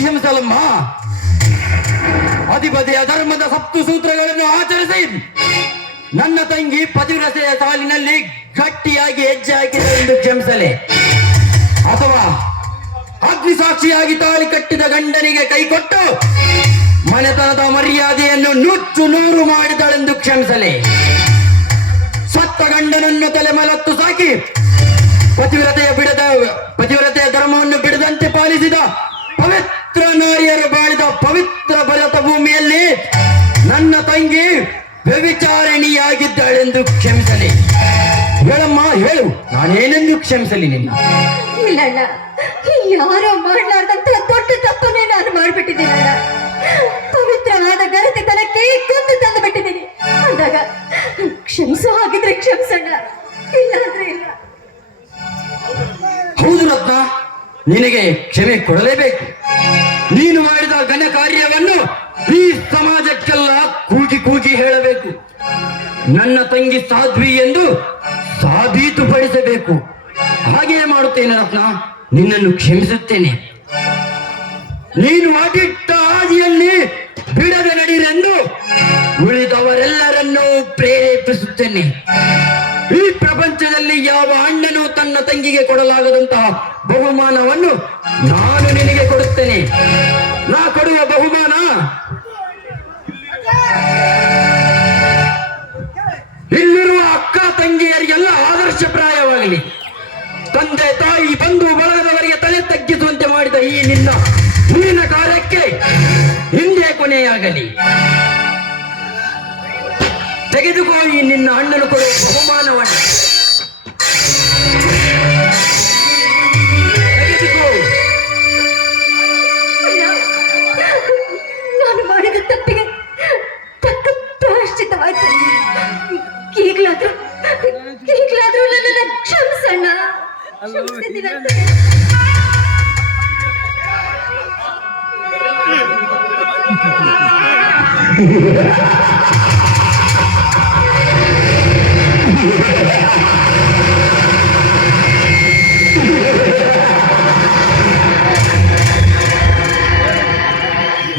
ಕ್ಷಮಿಸಲಮ್ಮ. ಅಧಿಪತಿಯ ಧರ್ಮದ ಸಪ್ತು ಸೂತ್ರಗಳನ್ನು ಆಚರಿಸಿ ನನ್ನ ತಂಗಿ ಪತಿವ್ರತೆಯ ಸಾಲಿನಲ್ಲಿ ಗಟ್ಟಿಯಾಗಿ ಹೆಜ್ಜೆ ಹಾಕಿದೆ ಎಂದು ಕ್ಷಮಿಸಲೆ, ಅಥವಾ ಅಗ್ನಿ ಸಾಕ್ಷಿಯಾಗಿ ತಾಳಿ ಕಟ್ಟಿದ ಗಂಡನಿಗೆ ಕೈಕೊಟ್ಟು ಮನೆತನದ ಮರ್ಯಾದೆಯನ್ನು ನುಚ್ಚು ನೂರು ಮಾಡಿದಳೆಂದು ಕ್ಷಮಿಸಲೆ, ಸತ್ತ ಗಂಡನನ್ನು ತಲೆ ಮಲತ್ತು ಸಾಕಿ ಪತಿವ್ರತೆಯ ಧರ್ಮವನ್ನು ಬಿಡದಂತೆ ಪಾಲಿಸಿದ ಪವಿತ್ರ ನಾರಿಯರು ಬಾಳಿದ ಪವಿತ್ರ ಭರತ ಭೂಮಿಯಲ್ಲಿ ನನ್ನ ತಂಗಿ ವ್ಯಭಿಚಾರಿಣಿಯಾಗಿದ್ದಾಳೆಂದು ಕ್ಷಮಿಸಲಿ. ಹೇಳಮ್ಮ, ಹೇಳು, ನಾನೇನೆಂದು ಕ್ಷಮಿಸಲಿ ನಿನ್ನ? ಇಲ್ಲ, ಯಾರೋ ಮಾಡಲಾರ್ದಂತಹ ದೊಡ್ಡ ತಪ್ಪನ್ನೇ ನಾನು ಮಾಡ್ಬಿಟ್ಟಿದ್ದೀನಲ್ಲ. ಪವಿತ್ರವಾದ ಗರತಿತನಕ್ಕೆ ಕೊಂದು ತಂದು ಬಿಟ್ಟಿದ್ದೀನಿ ಅಂದಾಗ ಕ್ಷಮಿಸೋ ಹಾಗಿದ್ರೆ ಕ್ಷಮಿಸೋಣ, ಇಲ್ಲಾಂದ್ರೆ ಇಲ್ಲ. ಹೌದು ರತ್ನ, ನಿನಗೆ ಕ್ಷಮೆ ಕೊಡಲೇಬೇಕು. ನೀನು ಮಾಡಿದ ಘನ ಕಾರ್ಯವನ್ನು ಈ ಸಮಾಜಕ್ಕೆಲ್ಲ ಕೂಗಿ ಕೂಗಿ ಹೇಳಬೇಕು. ನನ್ನ ತಂಗಿ ಸಾಧ್ವಿ ಎಂದು ಸಾಬೀತುಪಡಿಸಬೇಕು. ಹಾಗೆಯೇ ಮಾಡುತ್ತೇನೆ ರತ್ನ, ನಿನ್ನನ್ನು ಕ್ಷಮಿಸುತ್ತೇನೆ. ನೀನು ಅಡಿಟ್ಟ ಹಾದಿಯಲ್ಲಿ ಬಿಡದೆ ನಡೀರೆಂದು ಉಳಿದವರೆಲ್ಲರನ್ನೂ ಪ್ರೇರೇಪಿಸುತ್ತೇನೆ. ಈ ಪ್ರಪಂಚದಲ್ಲಿ ಯಾವ ಅಣ್ಣನು ತನ್ನ ತಂಗಿಗೆ ಕೊಡಲಾಗದಂತಹ ಬಹುಮಾನವನ್ನು ನಾನು ನಿನಗೆ ಕೊಡುತ್ತೇನೆ. ನಾ ಕೊಡುವ ಬಹುಮಾನ ಇಲ್ಲಿರುವ ಅಕ್ಕ ತಂಗಿಯರಿಗೆಲ್ಲ ಆದರ್ಶಪ್ರಾಯವಾಗಲಿ. ತಂದೆ ತಾಯಿ ಬಂಧು ಬಳಗದವರಿಗೆ ತಲೆ ತಗ್ಗಿಸುವಂತೆ ಮಾಡಿದ ಈ ನಿನ್ನ ಕಾರ್ಯಕ್ಕೆ ಹಿಂದೆ ಕೊನೆಯಾಗಲಿ. ತೆಗೆದುಕೋ ಈ ನಿನ್ನ ಅಣ್ಣನು ಕೊಡುವ ಬಹುಮಾನವನ್ನು. ತೆಗೆದುಕೋ. ನಾನು ಮಾಡಿದ ತಪ್ಪಿಗೆ ತಕ್ಕ ಪ್ರಾಯಶ್ಚಿತ್ತವಾಯ್ತು. ಈಗಲಾದ್ರೂ ನನ್ನನ್ನು ಕ್ಷಮಿಸಣ್ಣ. ಕ್ಷಮಿಸಿದ್ದೀನಂತೆ.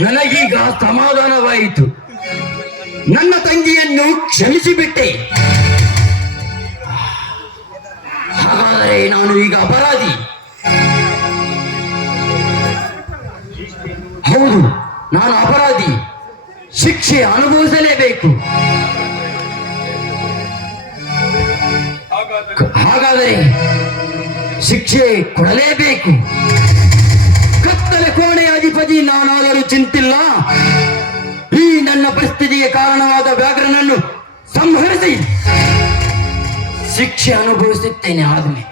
ನನಗೀಗ ಸಮಾಧಾನವಾಯಿತು. ನನ್ನ ತಂಗಿಯನ್ನು ಕ್ಷಮಿಸಿಬಿಟ್ಟೆ. ಹಾಗಾದರೆ ನಾನು ಈಗ ಅಪರಾಧಿ? ಹೌದು, ನಾನು ಅಪರಾಧಿ. ಶಿಕ್ಷೆ ಅನುಭವಿಸಲೇಬೇಕು. ಹಾಗಾದರೆ ಶಿಕ್ಷೆ ಕೊಡಲೇಬೇಕು. ಕತ್ತಲೆ ಕೋಣೆಯ ಅಧಿಪತಿ ನಾನಾದರೂ ಚಿಂತಿಲ್ಲ. ಈ ನನ್ನ ಪರಿಸ್ಥಿತಿಗೆ ಕಾರಣವಾದ ವ್ಯಾಘ್ರನನ್ನು ಸಂಹರಿಸಿ ಶಿಕ್ಷೆ ಅನುಭವಿಸುತ್ತೇನೆ. ಆದ್ಮೇಲೆ